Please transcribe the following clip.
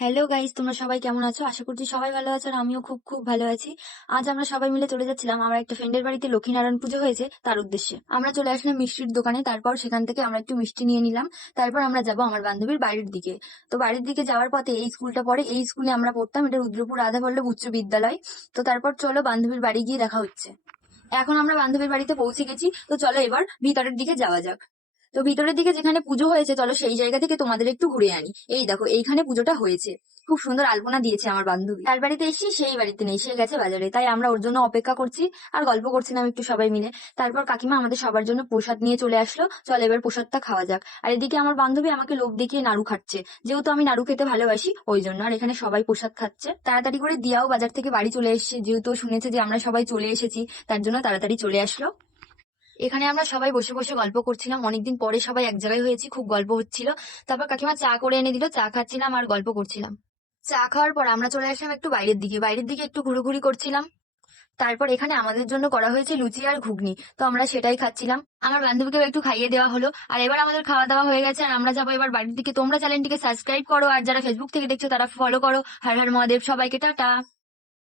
Hello guys, তোমরা সবাই কেমন আছো? আশা করছি সবাই ভালো আছো আর আমিও খুব খুব ভালো আছি। আজ আমরা সবাই মিলে চলে যাচ্ছিলাম আমার একটা ফ্রেন্ডের বাড়িতে, লক্ষ্মীনারায়ণ পুজো হয়েছে তার উদ্দেশ্যে। আমরা চলে আসলাম মিষ্টির দোকানে, তারপর সেখান থেকে আমরা একটু মিষ্টি নিয়ে নিলাম। তারপর আমরা যাব আমার বান্ধবীর বাড়ির দিকে। তো বাড়ির দিকে যাওয়ার পথে এই স্কুলটা পড়ে, এই স্কুলে আমরা পড়তাম, এটা রুদ্রপুর রাধা বল্লভ উচ্চ বিদ্যালয়। তো তারপর চলো বান্ধবীর বাড়ি গিয়ে দেখা হচ্ছে। এখন আমরা বান্ধবীর বাড়িতে পৌঁছে গেছি, তো চলো এবার ভিতরের দিকে যাওয়া যাক। তো ভিতরের দিকে যেখানে পুজো হয়েছে, চলো সেই জায়গা থেকে তোমাদের একটু ঘুরে আনি। এই দেখো, এইখানে পুজোটা হয়েছে। খুব সুন্দর আলপনা দিয়েছে আমার বান্ধবী। তার বাড়িতে এসেছি, সেই বাড়িতে নেই, সে গেছে বাজারে, তাই আমরা ওর জন্য অপেক্ষা করছি আর গল্প করছিলাম একটু সবাই মিলে। তারপর কাকিমা আমাদের সবার জন্য প্রসাদ নিয়ে চলে আসলো, চল এবার প্রসাদটা খাওয়া যাক। আর এদিকে আমার বান্ধবী আমাকে লোভ দেখিয়ে নাড়ু খাচ্ছে, যেহেতু আমি নাড়ু খেতে ভালোবাসি ওই জন্য। আর এখানে সবাই প্রসাদ খাচ্ছে। তাড়াতাড়ি করে দিয়াও বাজার থেকে বাড়ি চলে এসেছে, যেহেতু ও শুনেছে যে আমরা সবাই চলে এসেছি, তার জন্য তাড়াতাড়ি চলে আসলো। এখানে আমরা সবাই বসে বসে গল্প করছিলাম, অনেকদিন পরে সবাই এক জায়গায় হয়েছি, খুব গল্প হচ্ছিল। তারপর কাকিমা চা করে এনে দিল, চা খাচ্ছিলাম আর গল্প করছিলাম। চা খাওয়ার পর আমরা চলে আসলাম একটু বাইরের দিকে, বাইরের দিকে একটু ঘুরোঘুরি করছিলাম। তারপর এখানে আমাদের জন্য করা হয়েছে লুচি আর ঘুগনি, তো আমরা সেটাই খাচ্ছিলাম। আমার বান্ধবীকেও একটু খাইয়ে দেওয়া হলো। আর এবার আমাদের খাওয়া দাওয়া হয়ে গেছে আর আমরা যাবো এবার বাড়ির দিকে। তোমরা চ্যানেলটিকে সাবস্ক্রাইব করো আর যারা ফেসবুক থেকে দেখছো তারা ফলো করো। হর হর মহাদেব, সবাইকে টাটা।